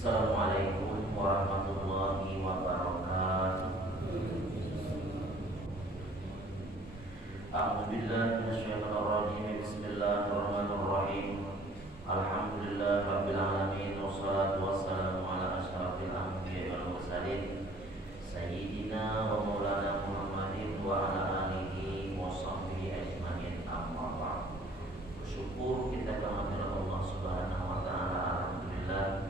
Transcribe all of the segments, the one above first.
Assalamualaikum warahmatullahi wabarakatuh. A'udzubillahi minasyaitonir rajim. Bismillahirrahmanirrahim. Alhamdulillahirabbil alamin wassalatu wassalamu ala asyrafil anbiya'i wal mursalin sayyidina wa maulana Muhammadin wa ala alihi wa sahbihi ajmain. Amma ba'd. Bersyukur kita kepada Allah Subhanahu wa taala. Alhamdulillah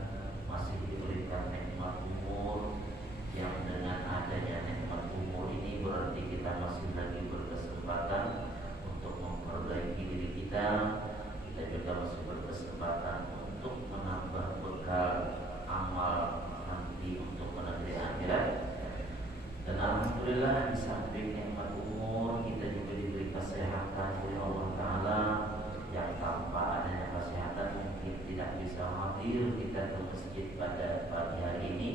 masih diberikan nikmat umur, yang dengan adanya nikmat umur ini berarti kita masih lagi berkesempatan untuk memperbaiki diri kita. Kita juga masih berkesempatan untuk menambah bekal amal nanti untuk negeri akhirat. Dan alhamdulillah di samping nikmat umur kita juga diberi kesehatan oleh Allah Ta'ala, yang tanpa adanya kesehatan mungkin tidak bisa hadir kita ke masjid pada pagi hari ini.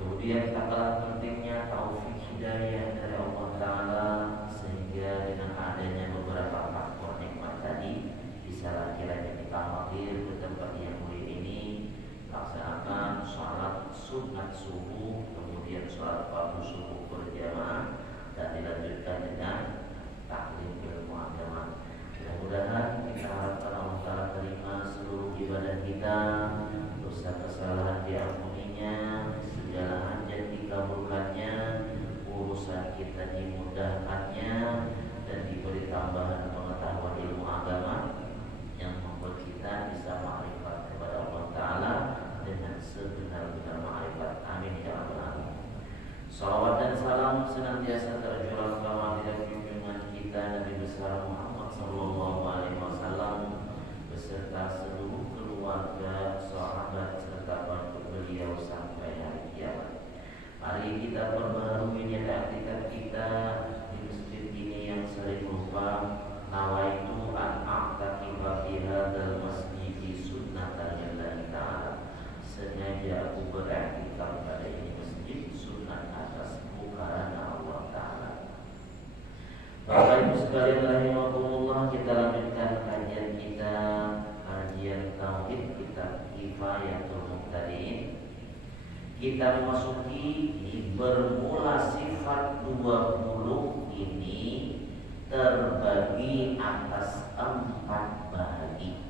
Kemudian tak kalah pentingnya taufik hidayah dari Allah Ta'ala, sehingga dengan adanya beberapa faktor nikmat tadi bisa lagi-lagi kita hadir ke tempat yang mulia ini, laksanakan sholat sunat subuh, kemudian sholat fardu subuh berjamaah, dan dilanjutkan dengan taklim ilmu agama. Mudah-mudahan kita harapkan Allah Ta'ala terima seluruh ibadah kita, dosa kesalahan diampuninya, segala hajat dikabulkannya, urusan kita dimudahkannya, dan diberi tambahan pengetahuan ilmu agama yang membuat kita bisa ma'rifat kepada Allah Ta'ala dengan sebenar-benar ma'rifat. Amin ya rabbal alamin. Salawat dan salam senantiasa tercurah kepada junjungan kita Nabi besar Muhammad sallallahu alaihi wasallam beserta seluruh keluarga, sahabat serta pengikut beliau sampai hari kiamat. Mari kita perbaharui niat aktikat kita di masjid ini yang sering lupa. Nawaitu an a'taqifa fi hadzal masjid sunnatan lillahi ta'ala. Sengaja aku beraktikaf pada ini masjid sunat atasku karena Allah Ta'ala. Bapak Ibu sekalian rahimakumullah, kita lanjutkan kajian kita, kajian tauhid kitab Kifayatul Muqtadiin. Kita memasuki bermula sifat 20 ini terbagi atas 4 bahagi.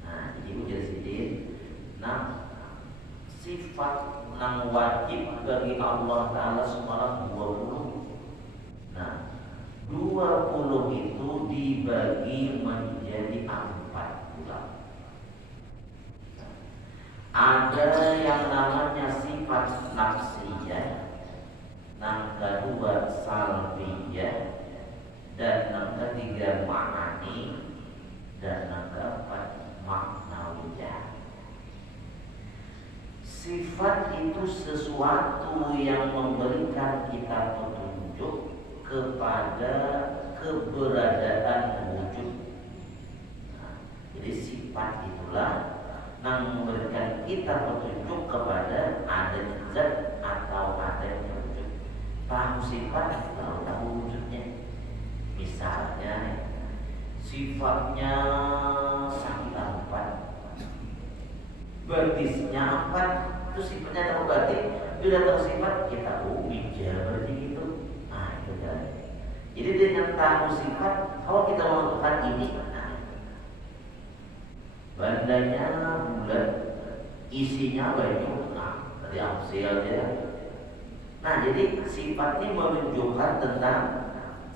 Nah, jadi udah sedikit. Nah, sifat yang wajib bagi Allah Ta'ala semalam 20. Nah, 20 itu dibagi menjadi 4 pula. Ada yang namanya sifat nafsiyah, yang kedua salbiyah, dan yang ketiga ma'ani, dan yang keempat maknawiyah. Sifat itu sesuatu yang memberikan kita petunjuk kepada keberadaan wujud. Nah, jadi sifat itulah yang memberikan kita petunjuk kepada adanya zat atau adanya wujud. Tahu sifat baru tahu wujudnya. Misalnya sifatnya sakit 4, bertisnya 4, itu sifatnya tahu berarti. Bila tahu sifat kita bija berarti gitu. Nah itu kan. Jadi dengan tahu sifat, kalau kita menentukan ini, bandanya bulat, isinya banyak, nah tadi amsil ya. Nah jadi sifat ini menunjukkan tentang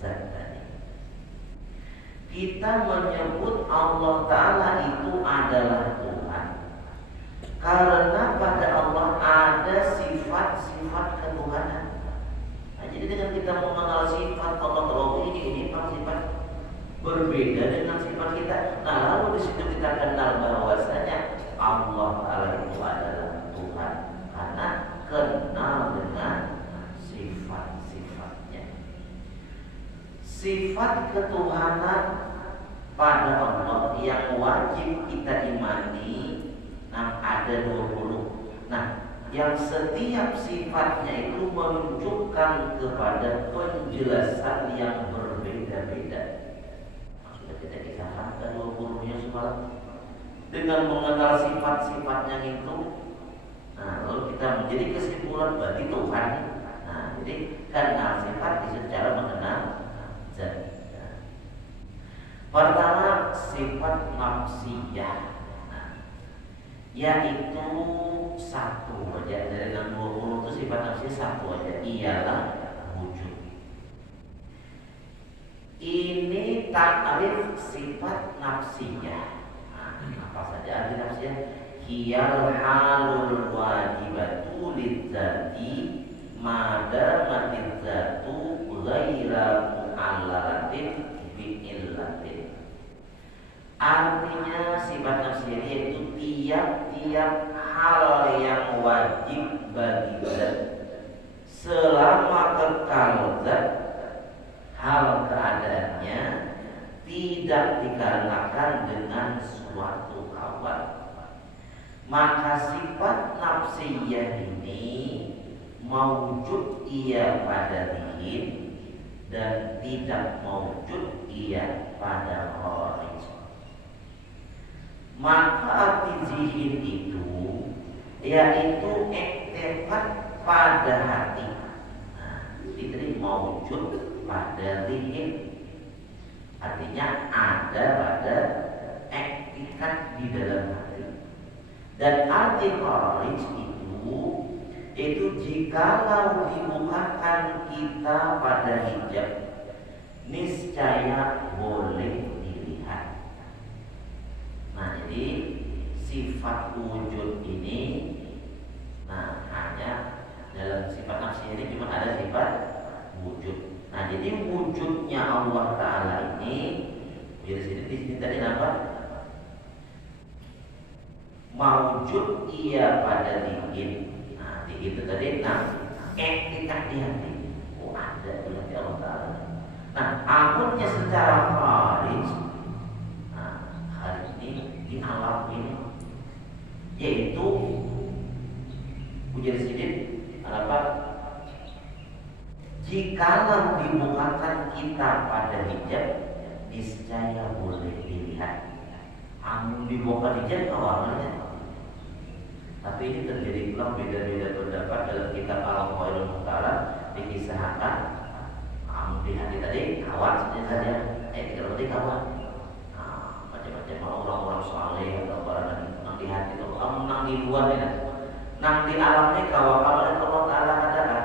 zat tadi. Kita menyebut Allah Ta'ala itu adalah Tuhan karena pada Allah ada sifat-sifat ketuhanan. Nah, jadi dengan kita mengenal sifat Allah Ta'ala ini sifat berbeda dengan sifat kita. Nah lalu di situ kita kenal bahwasanya Allah Ta'ala itu adalah Tuhan karena kenal dengan sifat-sifatnya. Sifat ketuhanan pada Allah yang wajib kita imani, nah ada 20. Nah yang setiap sifatnya itu menunjukkan kepada penjelasan yang berbeda-beda. Tidak kisahkan 20-nya semalam. Dengan mengenal sifat-sifatnya itu, kita menjadi kesimpulan berarti Tuhan. Nah, jadi kenal sifat secara mengenal zat. Pertama sifat nafsiyah, yaitu satu aja dari 60 itu sifat nafsiyah satu aja, ialah wujud. Ini takrif sifat nafsiyah. Apa saja arti nafsiyah? Hiyal halul wajibatu lidzati madamatil zatu ghaira mu'allalatin bi'illatin. Artinya sifat nafsiyah yaitu tiap-tiap hal yang wajib bagi zat selama kekal zat, hal keadaannya tidak dikarenakan dengan suatu awal. Maka sifat nafsiyah ini mawujud ia pada dihim dan tidak mawujud ia pada kharij. Maka arti zihin itu yaitu iktifat pada hati. Nah, itu mawujud pada dihim, artinya ada pada iktikat di dalam hati. Dan arti kharij itu jikalau dibukakan kita pada hijab, niscaya boleh dilihat. Nah, jadi sifat wujud ini, nah hanya dalam sifat nafsi ini cuma ada sifat wujud. Nah, jadi wujudnya Allah Ta'ala ini di sini tadi apa? Mawujud ia pada dingin. Nah, itu tadi iktikat di hati. Oh, ada di hati Allah Ta'ala. Nah, amunnya secara kharij, nah, kharij ini di alam ini, yaitu ujar sidin apa? Jikalau dibukakan kita pada hijab, niscaya boleh dilihat. Amun dibuka hijab awalnya. Tapi ini terjadi pula beda-beda pendapat dalam kitab Al-Qawaidul Mukhtalah, dikisahkan amun di hati tadi kawan saja, tidak berarti kawan. Nah, macam-macam orang-orang saleh atau orang yang di hati itu, amun nang di luar ini, nang di alamnya kawan Allah Ta'ala ada kan?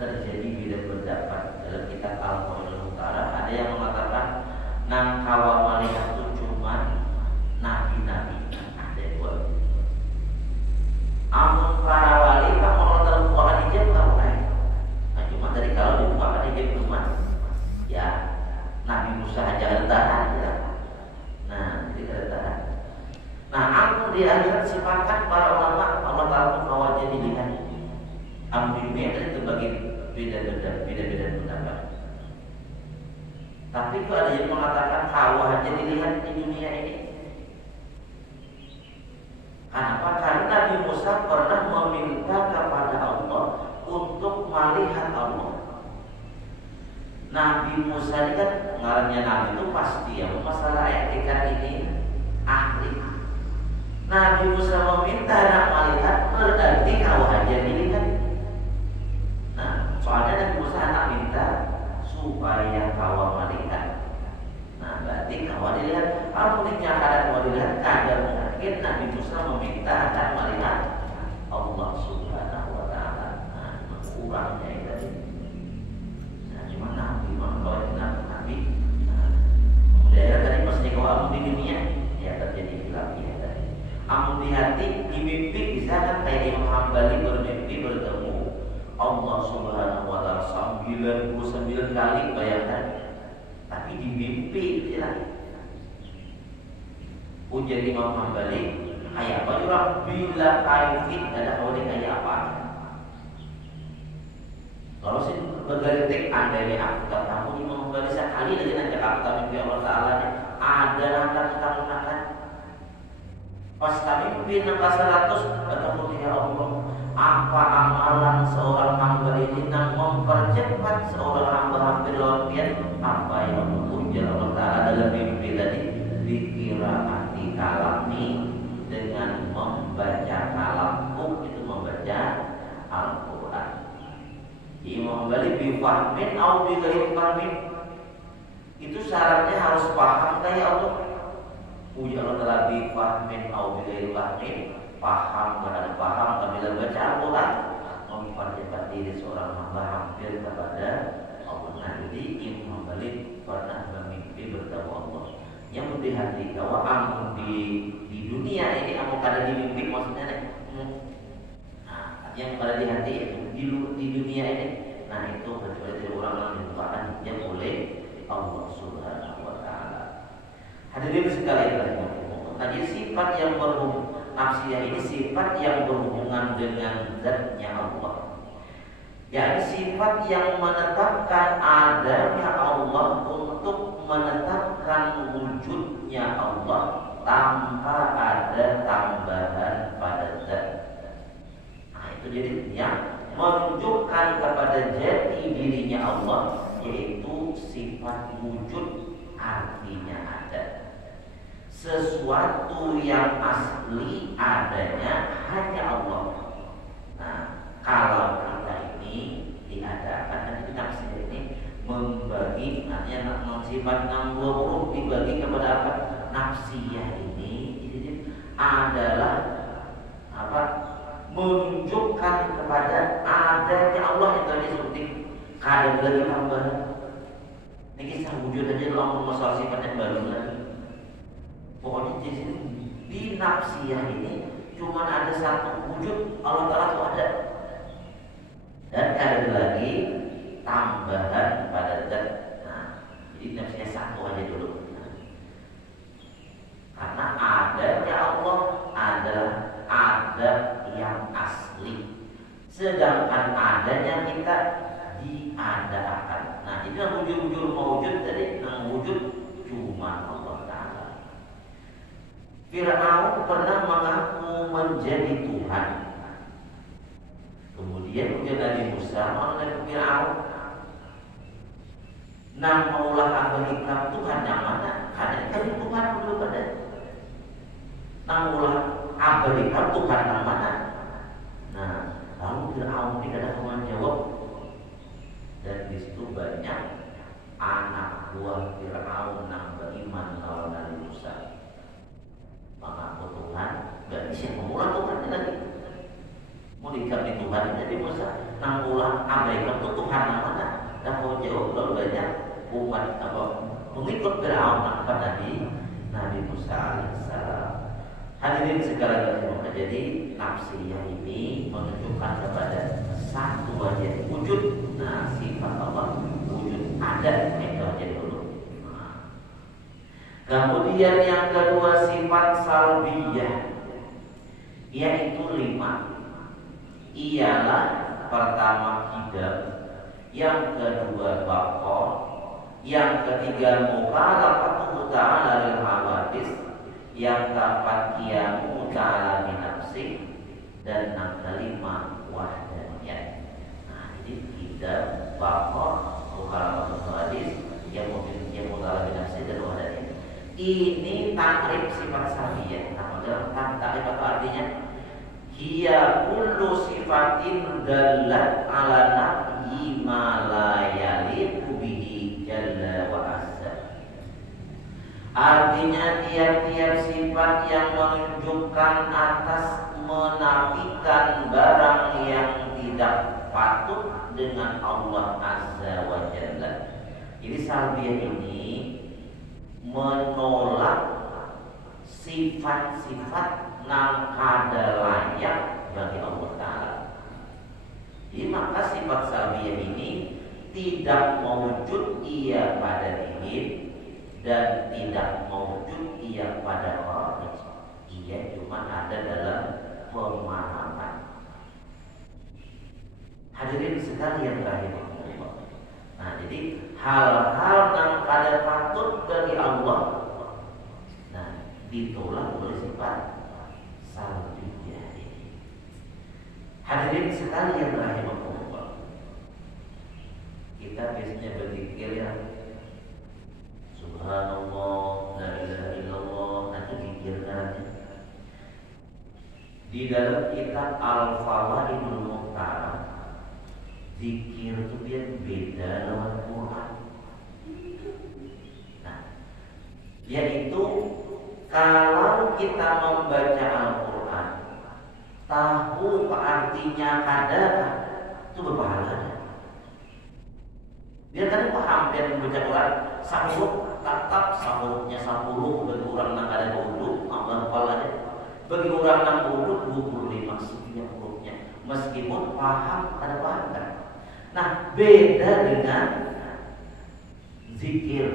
Terjadi beda pendapat dalam kitab Al-Qawaidul Mukhtalah. Ada yang mengatakan nang kawa melihat itu cuma nabi-nabi, ada dua. Amun para wali kan mau terbuka hijab kau lain. Nah, cuma dari kalau dibuka hijab cuma ya Nabi Musa aja tahan ya. Nah, jadi tahan. Nah, amun di akhirat sepakat para ulama Allah Ta'ala kawa jadi dilihat. Amun di dunia itu terbagi beda-beda pendapat. Tapi kalau ada yang mengatakan hawa aja dilihat di dunia ini. Kenapa? Karena Nabi Musa pernah meminta kepada Allah untuk melihat Allah. Nabi Musa ini kan ngarannya Nabi itu pasti ya, masalah etika ini ahli. Nabi Musa meminta nak melihat, berarti hawa aja dilihat. Soalnya Nabi Musa anak minta supaya kawan melihat. Nah, berarti kawan dilihat. Artinya kada kawan dilihat, kada mungkin Nabi Musa meminta akan melihat Allah Subhanahu Wa Taala. Nah, kurangnya itu tadi. Nah, cuma Nabi, kalau Nabi, daerah tadi maksudnya kalau amun di dunia, ya terjadi khilafiyah tadi. Amun di hati, di mimpi bisa kan kayak Imam Hambali bermimpi bertemu Allah Subhanahu Wa Taala 99 kali, bayangkan. Tapi di mimpi ya. Ujar Imam Hambali, kayak apa juga bila kaifin ada orang kayak apa? Kalau sih bergelitik anda ini aku kamu Imam Hambali sekali lagi nanti aku mimpi Allah Ta'ala ada nanti kita gunakan. Pas kami mimpi nangka 100 ketemu ya Allah. Apa amalan seorang hamba ini yang mempercepat seorang hamba hampir lawan apa yang ujar Allah Ta'ala dalam mimpi tadi? Dikira hati kalami dengan membaca kalamku, itu fahmin au bi ghairi fahmin. Itu syaratnya harus paham kayak Allah. Puji Allah Ta'ala bi fahmin au bi ghairi fahmin. Paham, ada paham apabila baca Al-Quran, mempercepat diri seorang hamba hampir kepada Allah. Nah, jadi Imam Malik pernah bermimpi bertemu Allah. Yang di hati bahwa amun di dunia ini amun ada di mimpi maksudnya nih. Nah, yang pada di hati di dunia ini, nah itu kecuali dari orang yang dilupakan yang oleh Allah Subhanahu Wa Taala. Hadirin sekalian, nah jadi sifat yang berhubungan nafsiyah ini sifat yang berhubungan dengan zatnya Allah. Ya, sifat yang menetapkan adanya Allah untuk menetapkan wujudnya Allah tanpa ada tambahan pada zat. Nah, itu jadi yang menunjukkan kepada jati dirinya Allah, yaitu sifat wujud, artinya ada. Sesuatu yang asli adanya hanya Allah. Nah, kalau kita ini diadakan, nanti nafsiyah ini membagi, artinya sifat 60 dibagi kepada apa? Nafsiyah ini adalah apa? Menunjukkan kepada adanya Allah. Itu aja seperti kadang lagi tambahan. Ini kisah wujud aja Allah masalah sifatnya baru lagi. Pokoknya di sini di nafsiyah ini cuma ada satu wujud Allah Ta'ala itu ada, dan ada lagi tambahan pada zat. Nah, jadi nafsiyah satu aja dulu. Nah, karena adanya Allah adalah ada yang asli, sedangkan adanya kita diadakan. Nah, itu yang wujud-wujud mawujud tadi, yang wujud cuma Allah Ta'ala. Fir'aun pernah mengaku menjadi Tuhan. Kemudian Nabi Musa mengenai Fir'aun, "Nah, maulah abadikan Tuhan yang mana?" Karena itu Tuhan dulu pada. "Nah, maulah abadikan Tuhan yang mana?" Nah, lalu Fir'aun tidak ada menjawab, dan di situ banyak anak buah Fir'aun yang beriman lawan Nabi Musa. Mengaku Tuhan, berarti siapa mula Tuhan lagi? Mau dikami Tuhan jadi Musa, nang ulang abaikan itu Tuhan yang mana? Dan mau jawab lalu banyak umat apa pengikut Fir'aun kepada Nabi Musa alaihissalam. Hadirin sekalian, jadi nafsiyah ini menunjukkan kepada satu wajah wujud. Nah, sifat Allah wujud ada, itu aja dulu. Kemudian yang kedua sifat salbiyah, yaitu 5. Ialah pertama hidab, yang kedua baqa, yang ketiga mukhalafatu ta'ala lil hawadis, yang keempat qiyamu ta'ala bi nafsi, dan yang kelima wahdaniyah. Nah, jadi hidab, baqa, mukhalafatu hawadis, yang ta'ala bi nafsi, dan wahdaniyah. Ini takrif sifat salbiyah. Nah, takrif apa artinya? Hiya kullu sifatin dallat ala nafyi ma la yaliqu bihi jalla wa azza. Artinya tiap-tiap sifat yang menunjukkan atas menafikan barang yang tidak patut dengan Allah azza wa jalla. Jadi salbiyah ini menolak sifat-sifat yang kada layak bagi Allah Ta'ala. Jadi maka sifat salbiyah ini tidak mewujud ia pada diri dan tidak mewujud ia pada orang. Ia cuma ada dalam pemahaman. Hadirin sekalian rahimahullah. Nah, jadi hal-hal yang kada patut bagi Allah, nah ditolak oleh sifat salbiyah ini. Hadirin sekalian rahimahullah, kita biasanya berzikir ya, Subhanallah, la ilaha illallah, nanti zikir kan. Di dalam kitab Al-Fawaidul Muhtaram, zikir itu biar beda dengan Quran. Nah, yaitu kalau kita membaca Al-Quran, tahu artinya kadang itu berpahala. Biar kan paham biar membaca Quran, sahur tetap sahurnya 10 bagi orang yang ada wudhu, amal pahalanya. Bagi orang yang wudhu 25 setiap hurufnya, meskipun paham ada paham kan. Nah, beda dengan zikir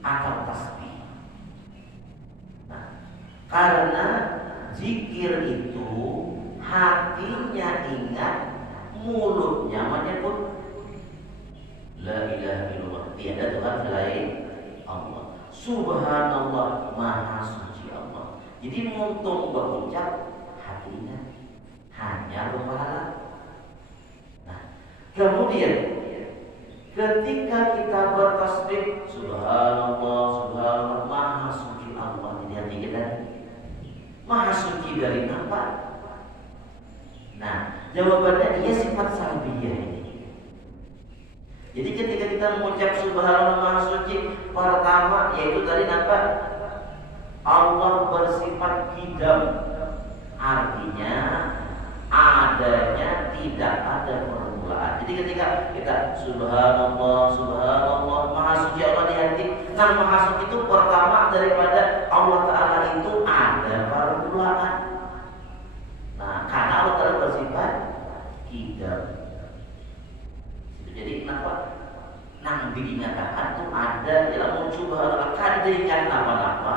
atau tasbih. Nah, karena zikir itu hatinya ingat, mulutnya menyebut la ilaha illallah, tiada Tuhan selain Allah. Subhanallah, maha suci Allah. Jadi untuk berucap hatinya hanya berpahala. Nah, kemudian ketika kita bertasbih, subhanallah, subhanallah, maha suci Allah, jadi hati kita maha suci dari apa? Nah, jawabannya dia sifat salbiyah ini. Jadi ketika kita mengucap subhanallah maha suci, pertama yaitu tadi apa? Allah bersifat qidam, artinya adanya tidak ada permulaan. Jadi ketika kita subhanallah, subhanallah, maha suci Allah di hati. Nah, maha suci itu pertama daripada Allah Ta'ala itu ada permulaan. Nah, karena Allah Ta'ala bersifat qidam. Jadi kenapa? Nang dinyatakan itu ada dalam subhanallah, kan diingat apa-apa.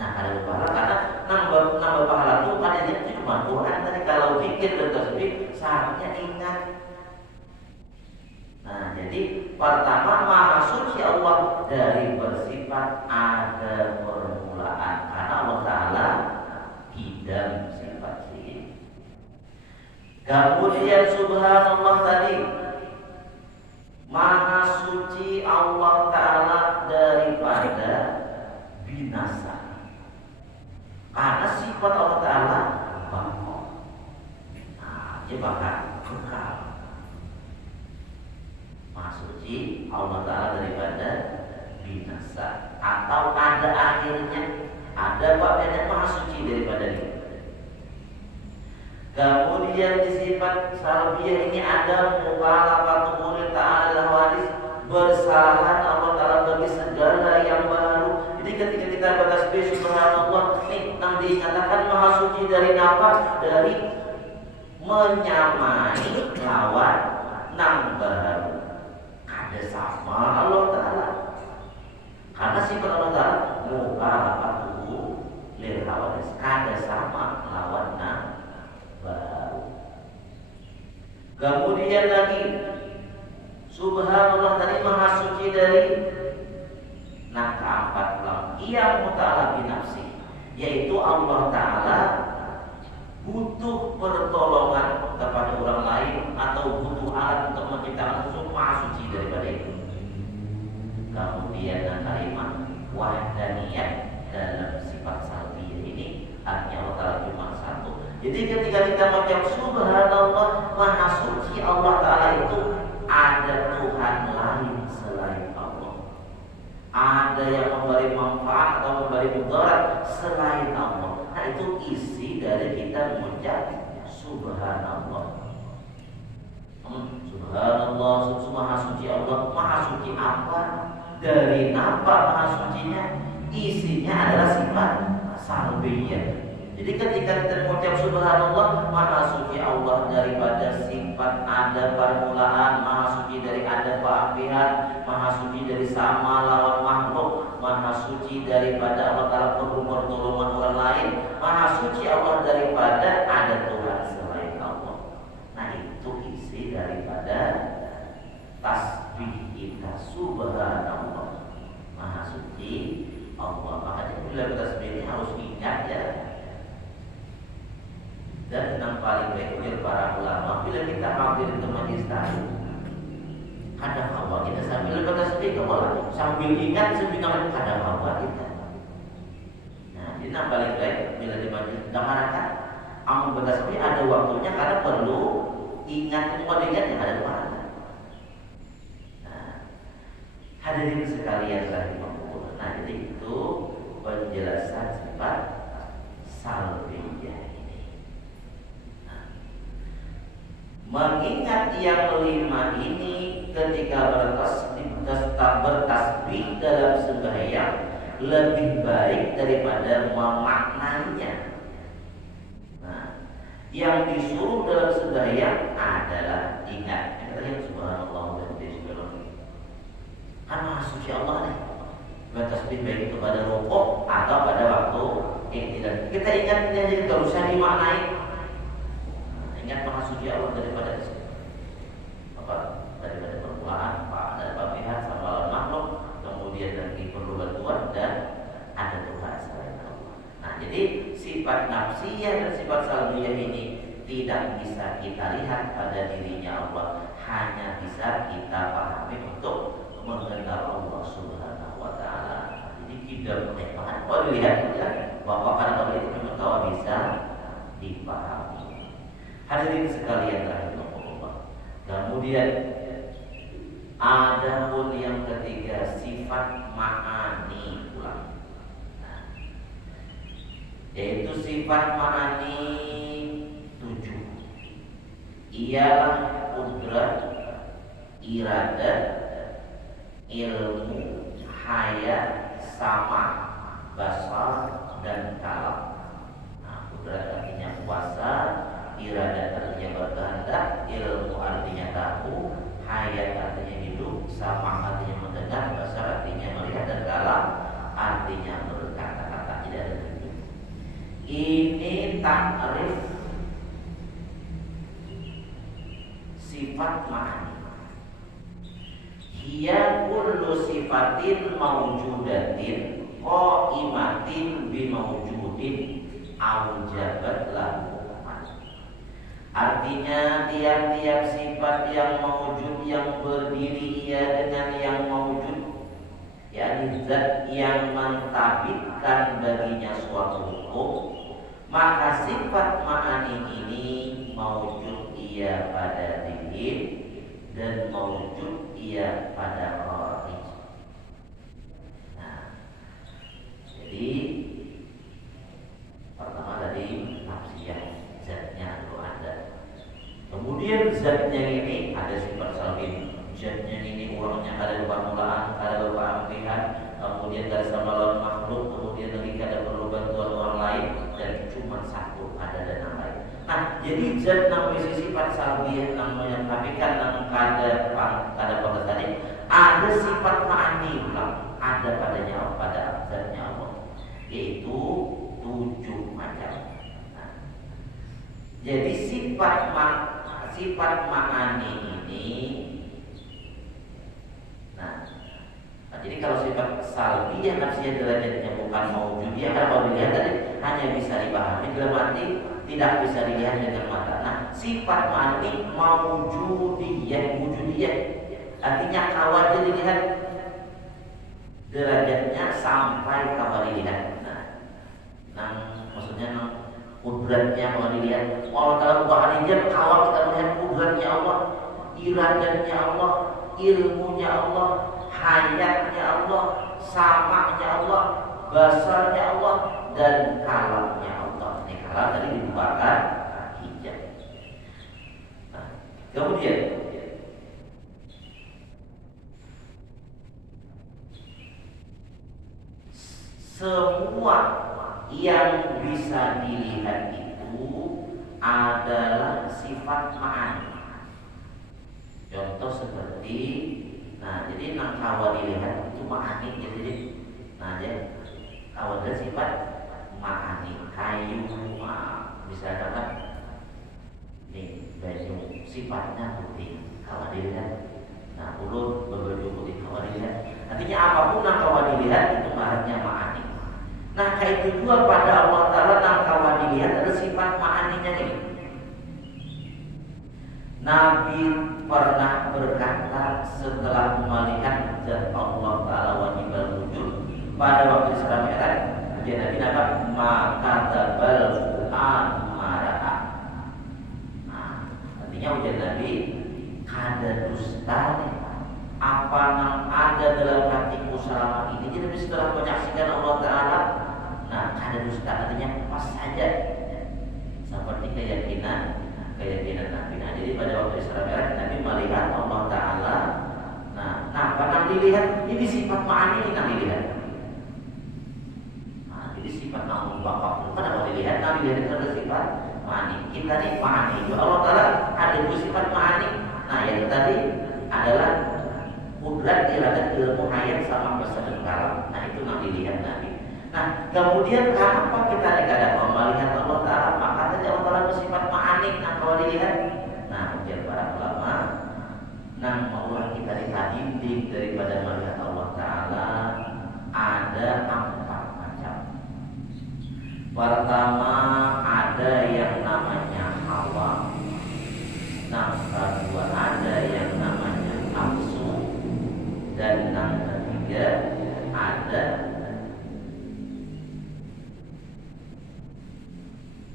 Nah, ada pahala karena nambah pahala itu kan itu cuma Quran. Tadi kalau zikir dan tasbih seharusnya ingat. Nah, jadi pertama maha suci Allah dari bersifat ada permulaan, karena Allah Ta'ala qidam sifat ini. Kemudian subhanallah tadi, maha suci Allah Ta'ala daripada binasa, karena sifat Allah Ta'ala baqa. Nah, dia bakal kekal. Maha suci Allah Ta'ala daripada binasa atau ada akhirnya. Ada bagian maha suci daripada itu. Kemudian di sifat salbiyah ini ada mukhalafatu ta'ala hadis, bersalahan Allah Ta'ala bagi segala yang baru. Jadi ketika kita bertasbih subhanallah, nih nang dikatakan maha suci dari apa? Dari menyamai lawan nang baru. Ada sama Allah Ta'ala. Karena sifat Allah Ta'ala mukhalafatu lil hawadis, ada sama lawan nang baru. Kemudian lagi subhanallah tadi maha suci dari nah keempat ia muta'ala binafsi, yaitu Allah Ta'ala butuh pertolongan kepada orang lain atau butuh alat untuk menciptakan sesuatu, maha suci daripada itu. Kemudian kalimat wahdaniyah dalam sifat salbiyah ini artinya Allah Ta'ala cuma satu. Jadi ketika kita mengucap subhanallah maha suci Allah Ta'ala itu ada Tuhan lain selain Allah. Ada yang memberi manfaat atau memberi mudarat selain Allah. Nah, itu isi dari kita mengucap subhanallah. Subhanallah, maha suci Allah. Maha suci apa? Dari apa maha sucinya? Isinya adalah sifat salbiyah. Jadi ketika kita mengucap subhanallah, maha suci Allah daripada sifat ada permulaan, maha suci dari ada keapian, maha suci dari sama lawan makhluk, maha suci daripada Allah Ta'ala perlu pertolongan orang lain, maha suci Allah daripada ada Tuhan selain Allah. Nah, itu isi daripada tasbih kita subhanallah, maha suci Allah. Makanya bila tasbih ini harus ingat ya. Dan yang paling baik dari para ulama, bila kita hadir ke majlis taklim, kadang awal kita sambil bertasbih, sambil ingat sebenarnya kadang awal kita. Nah, ini yang paling baik bila di majlis. Dan masyarakat amun bertasbih ada waktunya karena perlu ingat mau diingat yang ada pahala. Nah, hadirin sekalian rahimahullah. Nah, jadi itu penjelasan sifat salbiyah ini. Nah, mengingat yang 5 ini ketika bertasbih dalam sembahyang lebih baik daripada memaknainya. Nah, yang disuruh dalam sembahyang adalah ingat. Subhanallah wa bihamdihi. Kan Maha Suci Allah nih. Bertasbih baik itu pada rukuk atau pada waktu i'tidal. Kita ingat ini aja, tidak usah dimaknai. Ingat Maha Suci Allah daripada daripada permulaan, dari pihak sama lawan makhluk, kemudian lagi perlu bantuan dan ada Tuhan selain Allah. Nah, jadi sifat nafsiyah dan sifat salbiyah ini tidak bisa kita lihat pada dirinya Allah, hanya bisa kita pahami untuk mengenal Allah Subhanahu wa taala. Jadi tidak menyebabkan kalau dilihat ya, bahwa karena Allah itu memang tahu bisa dipahami. Hadirin sekalian rahimahullah. Kemudian ada pun yang ketiga, sifat ma'ani pula. Nah, yaitu sifat ma'ani 7. Ialah qudrat, iradah, ilmu, hayat, sama, basar, dan kalam. Nah, qudrat artinya kuasa, iradah artinya berkehendak, ilmu artinya tahu, hayat artinya hidup, sama artinya mendengar, basar artinya melihat, dan kalam artinya berkata-kata. Tidak ada tujuh. Ini takrif sifat ma'ani. Hiya kullu sifatin mawjudatin qaimatin bimawjudin aujabat lahu. Artinya tiap-tiap sifat yang mawjud, yang berdiri ia dengan yang mawjud, yakni zat yang mentabitkan baginya suatu hukum, maka sifat ma'ani ini mawjud ia pada diri dan mawjud ia pada kharij. Nah, jadi pertama tadi nafsiyah, zatnya itu ada. Kemudian zatnya ini ada sifat salbiyah. Zatnya ini orangnya ada permulaan, ada amrihan, kemudian ada sama lawan makhluk, kemudian lagi ada perlu bantuan orang lain, dan cuma satu ada dan yang lain. Nah, jadi zat namanya sifat salbiyah namanya, tapi kan kada pada tadi ada sifat ma'ani pula, ada padanya pada zatnya Allah, yaitu 7 macam. Nah, jadi sifat ma'ani ini, nah, jadi kalau sifat salbiyah nafsiyah derajatnya bukan maujudiyah, kalau dilihat tadi hanya bisa dipahami dalam arti tidak bisa dilihat dengan mata. Nah, sifat ma'ani maujudiyah, wujudiyah artinya khawatir dilihat, derajatnya sampai kawal dilihat. Nah, maksudnya kudratnya kalau dilihat, Allah Ta'ala bukan hanya kawal kita melihat kudratnya Allah, iradahnya Allah, ilmunya Allah, hayatnya Allah, samanya Allah, basarnya Allah, dan kalamnya Allah. Ini kalam tadi dibukakan hijab. Nah, kemudian semua yang bisa dilihat itu adalah sifat ma'ani. Contoh seperti, nah jadi nang kawa dilihat itu ma'ani, jadi nah dia kawa ada sifat ma'ani. Kayu bisa kata nih baju sifatnya putih, kawa dilihat. Nah ulut berbaju putih, kawa dilihat. Artinya apapun yang kawa dilihat itu maratnya ma'ani. Nah kayak itu juga pada Allah Ta'ala yang kawa dilihat ada sifat ma'aninya ini. Nabi pernah berkata setelah melihat zat Allah Ta'ala wajibal wujud pada waktu Isra Mi'raj, Nabi dapat maka tabal Quran mara'a. Nah, tadi Akhirnya ujar Nabi, kada dusta apa yang ada dalam hatiku selama ini. Jadi setelah menyaksikan Allah Ta'ala, nah kada dusta artinya pas saja seperti keyakinan Nabi. Nah jadi pada waktu Isra Mi'raj Nabi melihat Allah Ta'ala. Nah apa yang dilihat? Ini sifat ma'ani ini yang dilihat. Nah jadi sifat namun bakal pada waktu dilihat Nabi lihat itu ada sifat ma'ani. Kita nih ma'ani itu Allah Ta'ala ada dua sifat ma'ani. Nah yang tadi adalah kudrat iradat ilmu hayat sama pesan kalam. Nah itu yang dilihat Nabi. Nah kemudian kenapa kita kadang melihat Allah Ta'ala? Maka tadi Allah Ta'ala bersifat ma'ani. Nah kalau dilihat, nah ujar para ulama, nah maulah kita dihadiri daripada melihat Allah Ta'ala ada 4 macam. Pertama ada yang namanya hawa. Nah kedua ada yang namanya nafsu. Dan yang ketiga ada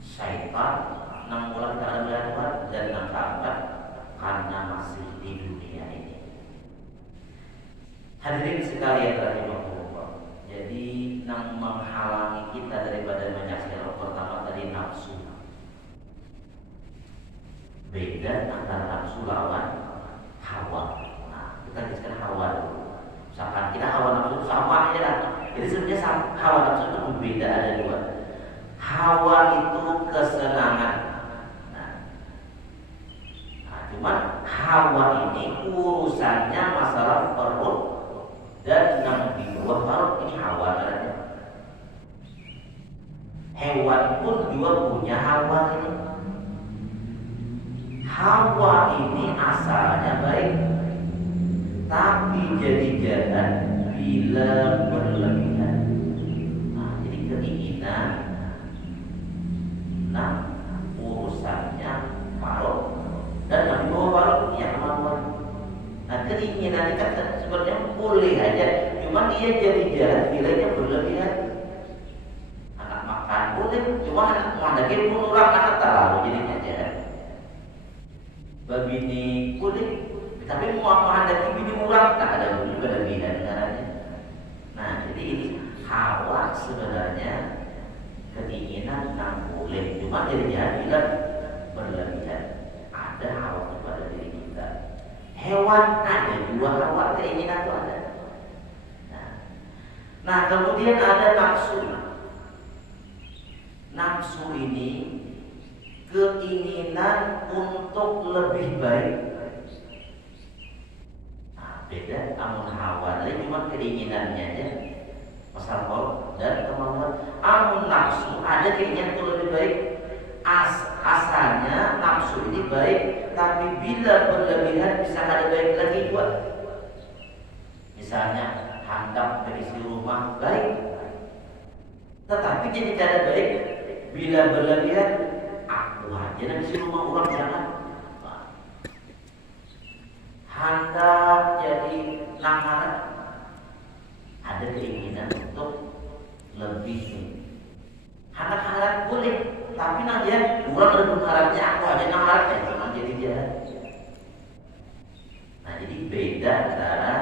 syaitan. Yang mulai tak ada lewat. Dan yang keempat karena masih di dunia ini. Hadirin sekalian rahimahullah. Jadi yang menghalangi kita daripada menyaksikan Allah pertama tadi nafsu. Beda antara nafsu lawan hawa. Nah kita jelaskan hawa dulu. Misalkan kita hawa nafsu itu sama aja lah. Jadi sebenarnya hawa nafsu itu berbeda, ada dua. Hawa itu kesenangan. Cuman hawa ini urusannya masalah perut dan yang di bawah perut ini hawa katanya. Hewan pun juga punya hawa ini. Hawa ini asalnya baik, tapi jadi jahat bila berlebihan. Nah, jadi keinginan, nah urusannya perut. Dan yang dibawa baru ya kemauan. Nah keinginan itu sebenarnya boleh aja, cuma dia jadi jahat bila dia berlebihan. Anak makan boleh, cuma anak mandaki pun orang anak terlalu jadinya jahat. Babini boleh, tapi mau mandaki bini murah tak ada juga berlebihan caranya. Nah jadi ini hawa sebenarnya keinginan yang boleh, cuma jadi jahat bila berlebihan. Ada hawa kepada diri kita. Hewan ada dua hawa, keinginan itu ada. Nah kemudian ada nafsu. Nafsu ini keinginan untuk lebih baik. Nah, beda amun hawa tadi cuma keinginannya aja. Pasal kol dan kemauan. Amun nafsu ada keinginan untuk lebih baik. Asalnya nafsu ini baik, tapi bila berlebihan bisa ada baik lagi juga. Misalnya handap berisi rumah baik, tetapi jadi cara baik bila berlebihan. Aku aja nak isi rumah orang jangan. Handap jadi namaran, ada keinginan untuk lebih. Handap boleh. Tapi nanti ya, orang ada pengharapnya, aku aja nangharapnya, cuma jadi jahat. Nah jadi beda antara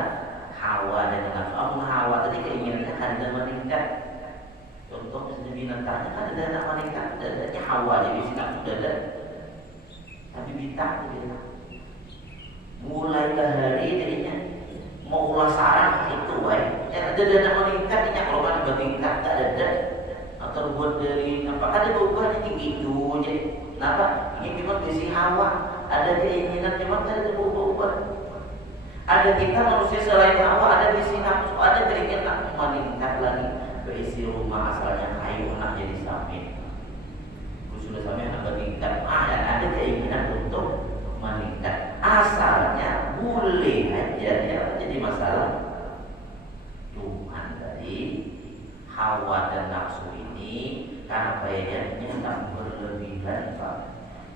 hawa dan nafsu. Hawa tadi keinginannya kan ada meningkat. Contoh misalnya binatangnya kan ada anak meningkat, dadanya hawa jadi nafsu dada. Tapi bintang gitu. Mulai hari jadinya mau ulah sarang itu, ya ada anak meningkat, ini kalau kan bertingkat tak ada. Terbuat dari apa ada beban ini gitu jadi kenapa ini memang besi hawa ada keinginan memang ada beban ada kita manusia selain hawa ada besi nafsu ada keinginan meningkat lagi berisi rumah asalnya kayu nak jadi samin sudah samin nak meningkat ada keinginan untuk meningkat asalnya boleh aja ya jadi masalah Tuhan tadi hawa dan nafsu ini karena kayaknya tak berlebihan Pak.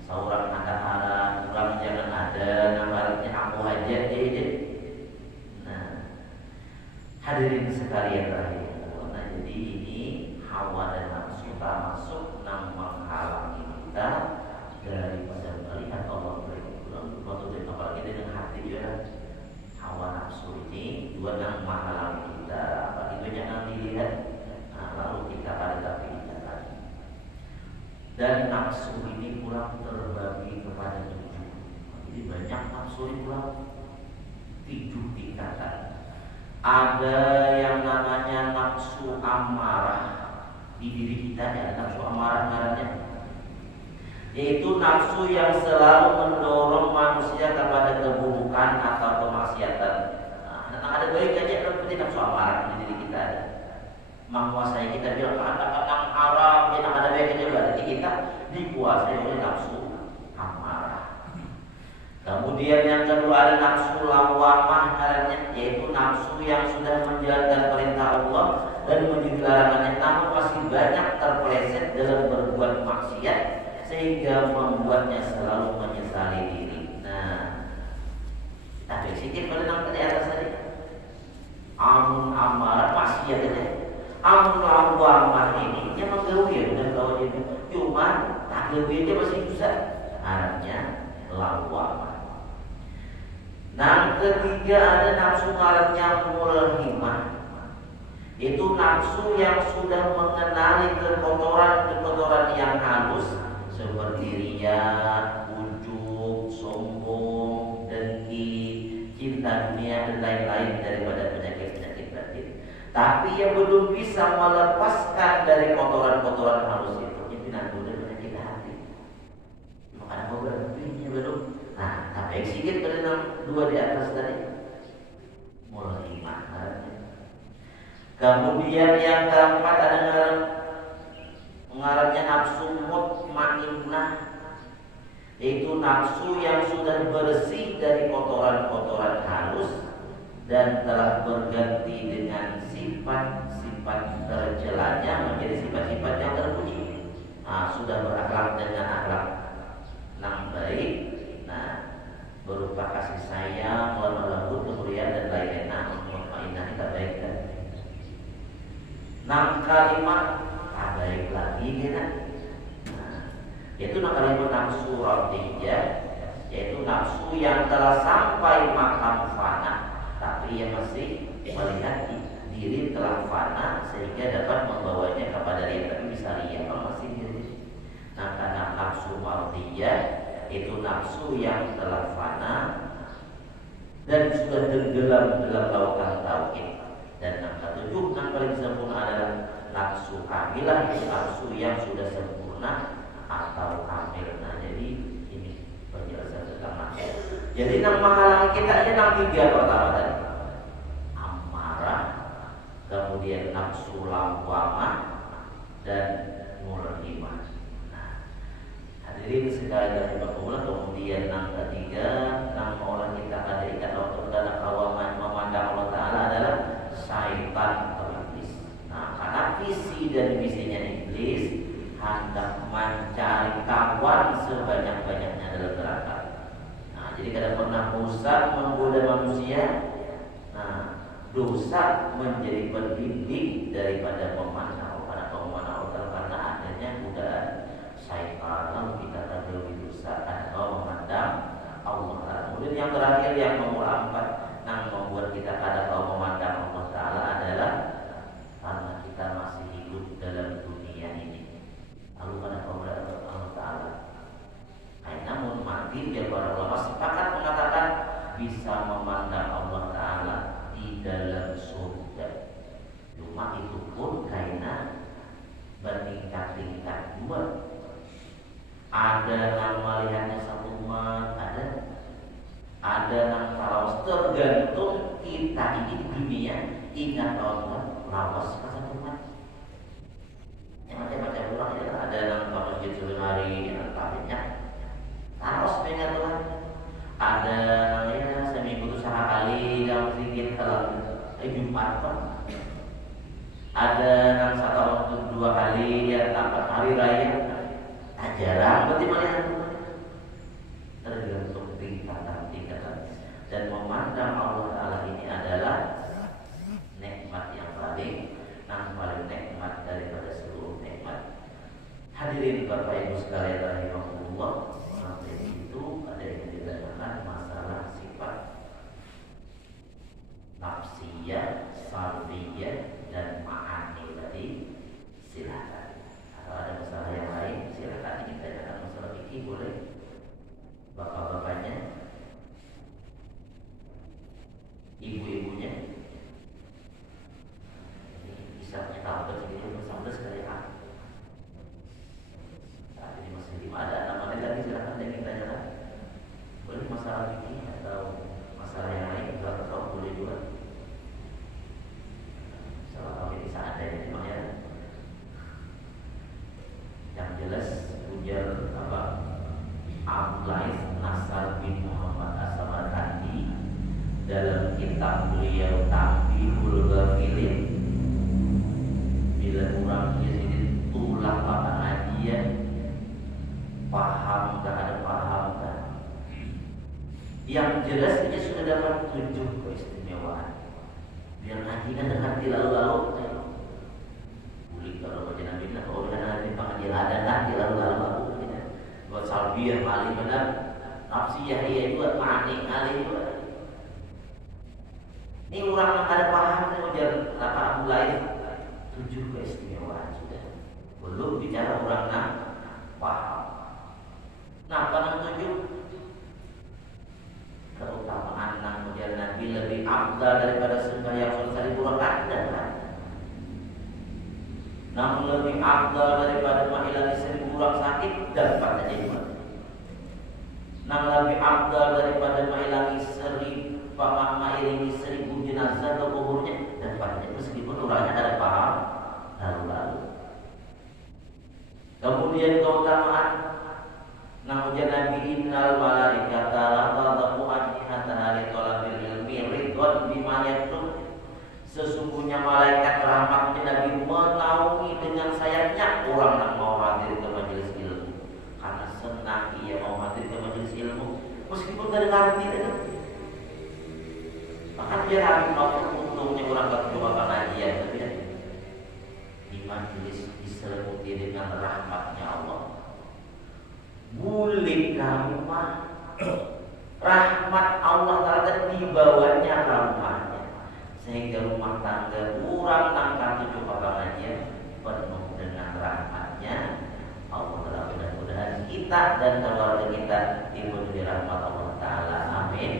Seorang anak-anak orang jangan ada namanya aku aja deh. Nah hadirin sekalian rahimahullah. Nah jadi ini hawa dan nafsu termasuk yang menghalangi kita daripada melihat Allah berikut. nafsu ini pula terbagi kepada 7. Jadi banyak nafsu ini pula 7 tingkatan. Ada yang namanya nafsu amarah di diri kita, ya, nafsu amarah namanya, yaitu nafsu yang selalu mendorong manusia kepada keburukan atau kemaksiatan. Nah, ada baik aja seperti nafsu amarah di diri kita, menguasai kita, bilang katakan haram, yang ada baik aja, berarti kita dikuasai oleh nafsu amarah. Kemudian yang kedua ada nafsu lawamah, yaitu nafsu yang sudah menjalankan perintah Allah dan menjadi larangannya, namun masih banyak terpeleset dalam berbuat maksiat sehingga membuatnya selalu menyesali diri. Nah, tapi sedikit pada yang di atas tadi, amun amarah maksiat aja. Amun lawamah ini dia menggawi ya, bukan kalau dia cuma tak gawi dia masih bisa. Artinya lawamah. Nah, ketiga ada nafsu ngarannya mulhimah. Itu nafsu yang sudah mengenali kekotoran yang halus seperti riya, ujub, sombong, dengki, cinta dunia dan lain-lain daripada penyakit-penyakit batin. Tapi yang belum bisa melepaskan dari kotoran-kotoran halus itu nanti udah penyakit hati. Makanya mau berhentinya belum. Nah, tapi sedikit pada 2 di atas tadi, mulai iman. Kemudian yang keempat ada ngarannya nafsu mutmainnah, yaitu nafsu yang sudah bersih dari kotoran-kotoran halus dan telah berganti dengan sifat-sifat tercelanya menjadi sifat-sifat yang terpuji. Nah, sudah berakhlak dengan akhlak yang baik, berupa kasih sayang, lemah lembut, kemuliaan dan lain-lain. Mutmainnah ini tak baik kan? 6 kalimat tak baik lagi kan? Yaitu 6 kalimat nafsu radiyah, yaitu nafsu yang telah sampai makam fana, tapi yang masih melihat diri telah fana sehingga dapat membawanya kepada dia, tapi bisa lihat kalau masih diri. Nah, karena nafsu mardiyah itu nafsu yang telah fana dan sudah tenggelam dalam lautan tauhid. Dan yang ketujuh, yang paling sempurna adalah nafsu kamilah, itu nafsu yang sudah sempurna atau kamil. Nah, jadi ini penjelasan tentang nafsu. Jadi yang menghalangi kita ini 3 pertama tadi, amarah, kemudian nafsu lawamah dan mulhimah. Hadirin sekalian rahimahullah, kemudian yang ketiga, yang orang kita ada ikat waktu dalam awaman memandang Allah Ta'ala adalah syaitan atau iblis. Nah, karena visi dan misinya iblis hendak mencari kawan sebanyak-banyaknya dalam neraka. Nah, jadi kadang pernah bosan menggoda manusia. Nah, dosa menjadi pendidik daripada memandang Allah, karena adanya godaan syaitan, lalu kita terlalu dosa atau memandang Allah. Kemudian yang terakhir yang nomor 4 yang membuat kita kadang kalau memandang Allah Ta'ala adalah karena kita masih hidup dalam dunia ini. Lalu kadang memandang Allah Ta'ala. Namun mati dia para ulama sepakat mengatakan bisa memandang Allah Ta'ala di dalam surga. Cuma itu pun karena bertingkat-tingkat dua. Ada yang melihatnya satu umat, ada yang lawas, tergantung kita ini di dunia ingat Allah lawas ke satu umat. Yang macam-macam orang ya, ada yang ke masjid sebelum hari yang tabinya lawas dengan Tuhan, ada yang seminggu itu sekali yang sedikit kalau Jumat kan, ada yang 1 atau 2 kali ya tanpa hari raya. Jarang berarti melihat tergantung tingkatan. Dan memandang Allah Ta'ala ini adalah nikmat yang paling nikmat daripada seluruh nikmat. Hadirin Bapak Ibu sekalian ini boleh, bapak-bapaknya, ibu-ibunya. Ini bisa kita segini sampai sekali kan. Saat ini masih lima ada namanya lagi, silakan yang kita nyatakan. Boleh masalah ini atau masalah yang lain juga atau boleh juga. Salah kalau bisa ada yang memang ya. Yang jelas ujar apa? Abdullah Nasar bin Muhammad As-Samarkandi dalam kitab beliau Tanbihul Ghafilin, bila orang jadi tulah pada ngajian paham gak ada paham kan, yang jelas dia sudah dapat 7 keistimewaan. Biar ngaji kan nanti lalu-lalu boleh kalau baca Nabi kalau udah nanti pengajian ada nanti lalu-lalu buat salbiah malih benar nafsiyah iya juga manik alih juga. Ini orang yang ada paham nih ujar lapangan mulai 7 keistimewaan sudah. Belum bicara orang yang paham. Nah, pada 7 keutamaan nang ujar Nabi lebih afdal daripada sembahyang sholat 1000 rakaat dan namun lebih afdal daripada menghilangkan 1000 orang sakit dan pada jiwa. Nang lebih afdal daripada menghilangkan 1000 jenazah ke kuburnya dan pada jiwa, meskipun orangnya ada paham lalu-lalu. Kemudian keutamaan nang ujar Nabi innal malaikata la tadhu ajnihataha li talabil ilmi ridwan bima yatlub. Sesungguhnya malaikat rahmatnya Nabi menaungi dengan sayapnya orang yang mau hadir ke majelis ilmu, karena senang ia mau hadir ke majelis ilmu meskipun tidak ngerti itu. Maka dia harus mau untungnya orang berdoa pengajian tapi di majelis diselimuti dengan rahmatnya Allah. Boleh kamu mah rahmat Allah Ta'ala dibawanya rahmatnya, sehingga rumah tangga kurang tangkap 7 pengajian penuh dengan rahmatnya Allah Ta'ala. Mudah-mudahan kita dan keluarga kita diberi rahmat Allah Ta'ala. Amin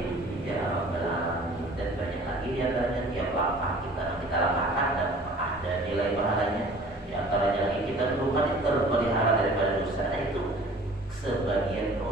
ya rabbal alamin. Dan banyak lagi di antaranya tiap langkah kita yang kita langkahkan dan ada nilai pahalanya. Di antaranya lagi kita berusaha terpelihara daripada dosa, itu sebagian